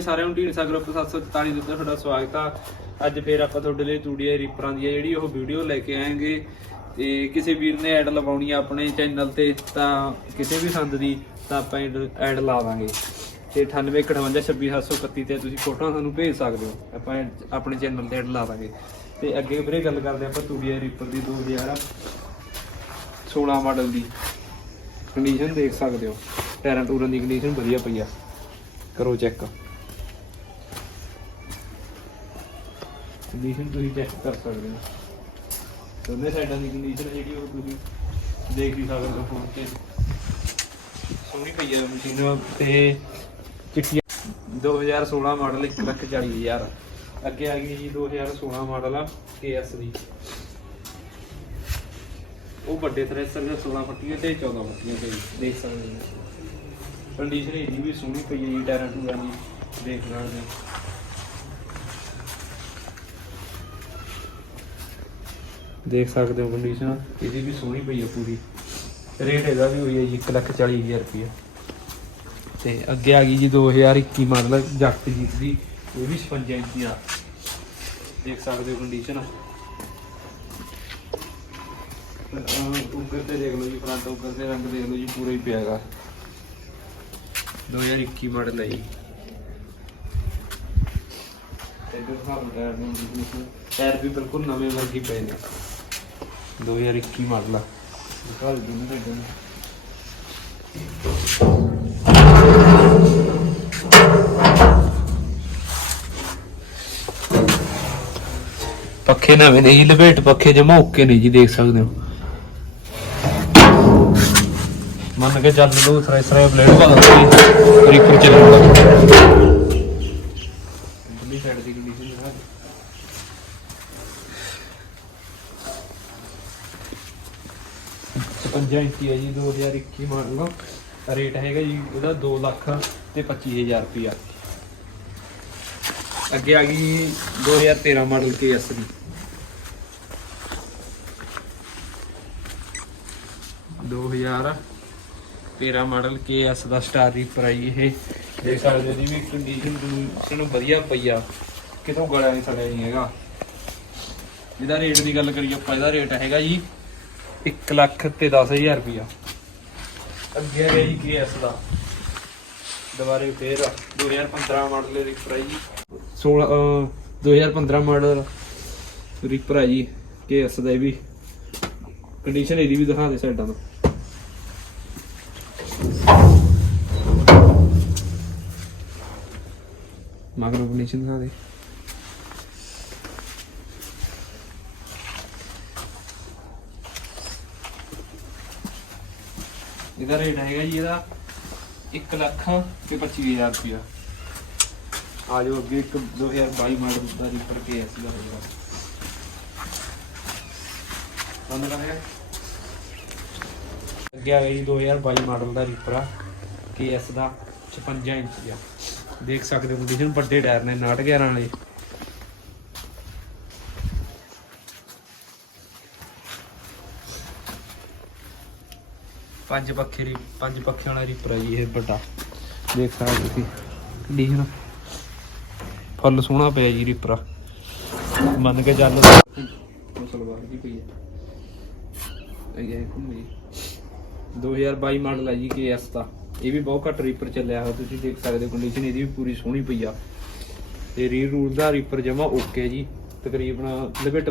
ਸਾਰਿਆਂ ਨੂੰ ਢੀਂਡਸਾ ਗਰੁੱਪ 744 ਦੇ ਉੱਤੇ ਤੁਹਾਡਾ ਸਵਾਗਤ ਆ। ਅੱਜ ਫੇਰ ਆਪਾਂ ਤੁਹਾਡੇ ਲਈ ਤੂੜੀਆਂ ਰੀਪਰਾਂ ਦੀ ਆ ਜਿਹੜੀ ਉਹ ਵੀਡੀਓ ਲੈ ਕੇ ਆਏਗੇ। ਤੇ ਕਿਸੇ ਵੀਰ ਨੇ ਐਡ ਲਵਾਉਣੀ ਆ ਆਪਣੇ ਚੈਨਲ ਤੇ, ਤਾਂ ਕਿਸੇ ਵੀ ਸੰਦ ਦੀ, ਤਾਂ ਆਪਾਂ ਐਡ ਲਾ ਦਾਂਗੇ। ਤੇ 9858266731 ਤੇ ਤੁਸੀਂ ਫੋਟੋਆਂ ਸਾਨੂੰ ਭੇਜ ਸਕਦੇ ਹੋ। ਆਪਾਂ ਆਪਣੇ ਚੈਨਲ ਤੇ ਐਡ ਲਾ ਦਾਂਗੇ। ਤੇ ਅੱਗੇ ਵੀਰੇ ਗੱਲ ਕਰਦੇ ਆਪਾਂ ਤੂੜੀਆਂ ਰੀਪਰ ਦੀ 2016 ਮਾਡਲ ਦੀ। ਕੰਡੀਸ਼ਨ ਦੇਖ ਸਕਦੇ ਹੋ। ਟਾਇਰਾਂ ਟੂਰਾਂ ਦੀ ਕੰਡੀਸ਼ਨ ਵਧੀਆ ਪਈ ਆ। ਕਰੋ ਚੈੱਕ ਕੰਡੀਸ਼ਨ ਤੁਸੀਂ ਚੈੱਕ ਕਰ ਸਕਦੇ ਹੋ। ਦੋਨੇ ਸਾਈਡਾਂ ਦੀ ਕੰਡੀਸ਼ਨ ਜਿਹੜੀ ਉਹ ਤੁਸੀਂ ਦੇਖ ਹੀ ਸਕਦੇ ਹੋ ਫੋਨ ਤੇ। ਸੋਹਣੀ ਪਈ ਹੈ ਮਸ਼ੀਨ ਤੇ ਚਿੱਟੀ 2016 ਮਾਡਲ 140000 ਅੱਗੇ ਆ ਗਈ ਜੀ 2016 ਮਾਡਲ ਆ KS ਦੀ। ਉਹ ਵੱਡੇ ਥ੍ਰੈਸ਼ਰ ਦੇ 16 ਫੱਟੀਆਂ ਤੇ 14 ਫੱਟੀਆਂ ਤੇ ਦੇਖ ਸਕਦੇ ਹੋ। ਕੰਡੀਸ਼ਨ ਇਹਦੀ ਵੀ ਸੋਹਣੀ ਪਈ ਹੈ ਜੀ, ਟਾਇਰਾਂ ਟੂਰਾਂ ਦੀ ਦੇਖ ਸਕਦੇ ਹੋ। ਦੇਖ ਸਕਦੇ ਹੋ ਕੰਡੀਸ਼ਨ ਇਹਦੀ ਵੀ ਸੋਹਣੀ ਪਈ ਹੈ ਪੂਰੀ। ਰੇਟ ਇਹਦਾ ਵੀ ਹੋਈ ਹੈ ਜੀ 140000 ਰੁਪਏ ਤੇ ਅੱਗੇ ਆ ਗਈ ਜੀ 2021 ਮਾਡਲ ਜੱਟ ਜੀਤ ਦੀ। ਇਹ ਵੀ 56 ਇੰਚ ਦੀ ਆ। ਦੇਖ ਸਕਦੇ ਹੋ ਕੰਡੀਸ਼ਨ ਉੱਗਰ ਤੇ ਦੇਖ ਲਓ ਜੀ ਫਰੰਟ ਉੱਗਰ ਤੇ ਰੰਗ ਦੇਖ ਲਓ ਜੀ, ਪੂਰਾ ਹੀ ਪਿਆਗਾ 2021 ਮਾਡਲ ਹੈ ਜੀ। ਟਾਇਰ ਟਾਇਰ ਵੀ ਬਿਲਕੁਲ ਨਵੇਂ ਵਰਗੀ ਪਏ ਨੇ। 2021 ਮਾਡਲ ਆ। ਦਿਖਾ ਦਿੰਦੇ ਨੇ ਤੁਹਾਡੇ ਪੱਖੇ ਨਵੇਂ ਨੇ ਜੀ, ਲਪੇਟ ਪੱਖੇ ਜਮਾ ਓਕੇ ਨੇ ਜੀ, ਦੇਖ ਸਕਦੇ ਹੋ। ਮੰਨ ਕੇ ਚੱਲ ਲੋ ਥ੍ਰੈਸ਼ਰ ਬਲੇਡ ਬਾਅਦ ਰੀਪਰ ਚੱਲੂਗਾ ਬੰਦੀ ਸਾਈਡ ਦੀ ਕੰਡੀਸ਼ਨ ਦਿਖਾ ਦੇ ਪੰਜਾ ਇੰਚੀ ਹੈ ਜੀ 2021 ਮਾਡਲ ਰੇਟ ਹੈਗਾ ਜੀ ਉਹਦਾ 2 ਲੱਖ ਤੇ 25000 ਰੁਪਇਆ। ਅੱਗੇ ਆ ਗਈ 2013 ਮਾਡਲ KS ਦੀ। 2013 ਮਾਡਲ KS ਦਾ ਸਟਾਰ ਰੀਪਰ ਆਈ ਇਹ। ਦੇਖ ਸਕਦੇ ਜੀ ਵੀ ਕੰਡੀਸ਼ਨ ਕੰਡੀਸ਼ਨ ਵਧੀਆ ਪਈ ਆ। ਕਿਤੋਂ ਗਲਿਆ ਨਹੀਂ ਸੜਿਆ ਨਹੀਂ ਹੈਗਾ। ਇਹਦਾ ਰੇਟ ਦੀ ਗੱਲ ਕਰੀਏ ਆਪਾਂ, ਇਹਦਾ ਰੇਟ ਹੈਗਾ ਜੀ 1 ਲੱਖ ਤੇ 10000 ਰੁਪਿਆ ਅੱਗੇ ਜੀ KS ਦਾ। ਦੁਬਾਰੇ ਫੇਰ 2015 ਮਾਡਲ ਦੇ ਜੀ। 16 ਅਹ, 2015 ਮਾਡਲ ਰੀਪਰ ਆ ਜੀ KS ਦਾ ਇਹ ਵੀ। ਕੰਡੀਸ਼ਨ ਇਹਦੀ ਵੀ ਦਿਖਾ ਦੇ ਸਾਈਡਾਂ ਤੋਂ। ਮਗਰੋਂ ਕੰਡੀਸ਼ਨ ਦਿਖਾ ਦੇ। ਇਹਦਾ ਰੇਟ ਹੈਗਾ ਜੀ ਇਹਦਾ 1 ਲੱਖ ਤੇ 25000 ਰੁਪਇਆ। ਆ ਜਾਓ ਅੱਗੇ ਇੱਕ 2022 ਮਾਡਲ ਦਾ ਰੀਪਰ ਕੇ ਐਸ ਦਾ ਹੋਏਗਾ ਬੰਦ ਕਰ ਰਿਹਾ ਅੱਗੇ ਆ ਗਿਆ ਜੀ 2022 ਮਾਡਲ ਦਾ ਰੀਪਰ ਆ ਕੇ ਐਸ ਦਾ 56 ਇੰਚ ਦਾ ਦੇਖ ਸਕਦੇ ਹੋ ਕੰਡੀਸ਼ਨ ਵੱਡੇ ਟਾਇਰ ਨੇ 911 ਵਾਲੇ। ਪੰਜ ਪੱਖੇ ਰੀ ਪੰਜ ਪੱਖਿਆਂ ਵਾਲਾ ਰੀਪਰ ਆ ਜੀ ਇਹ ਵੱਡਾ। ਦੇਖ ਸਕਦੇ ਹੋ ਤੁਸੀਂ ਕੰਡੀਸ਼ਨ ਫੁੱਲ ਸੋਹਣਾ ਪਿਆ ਜੀ ਰੀਪਰ ਮੰਨ ਕੇ ਚੱਲ। ਸਲਵਾਰ ਦੀ ਪਈ ਹੈ। ਇਹ ਘੁੰਮੀ 2022 ਮਾਡਲ ਹੈ ਜੀ KS ਦਾ। ਇਹ ਵੀ ਬਹੁਤ ਘੱਟ ਰੀਪਰ ਚੱਲਿਆ ਹੋਇਆ। ਤੁਸੀਂ ਦੇਖ ਸਕਦੇ ਹੋ ਕੰਡੀਸ਼ਨ ਇਹਦੀ ਵੀ ਪੂਰੀ ਸੋਹਣੀ ਪਈ ਆ। ਤੇ ਰੀ ਰੂਲ ਦਾ ਰੀਪਰ ਜਮਾ ਓਕੇ ਜੀ। ਤਕਰੀਬਨ ਲਪੇਟ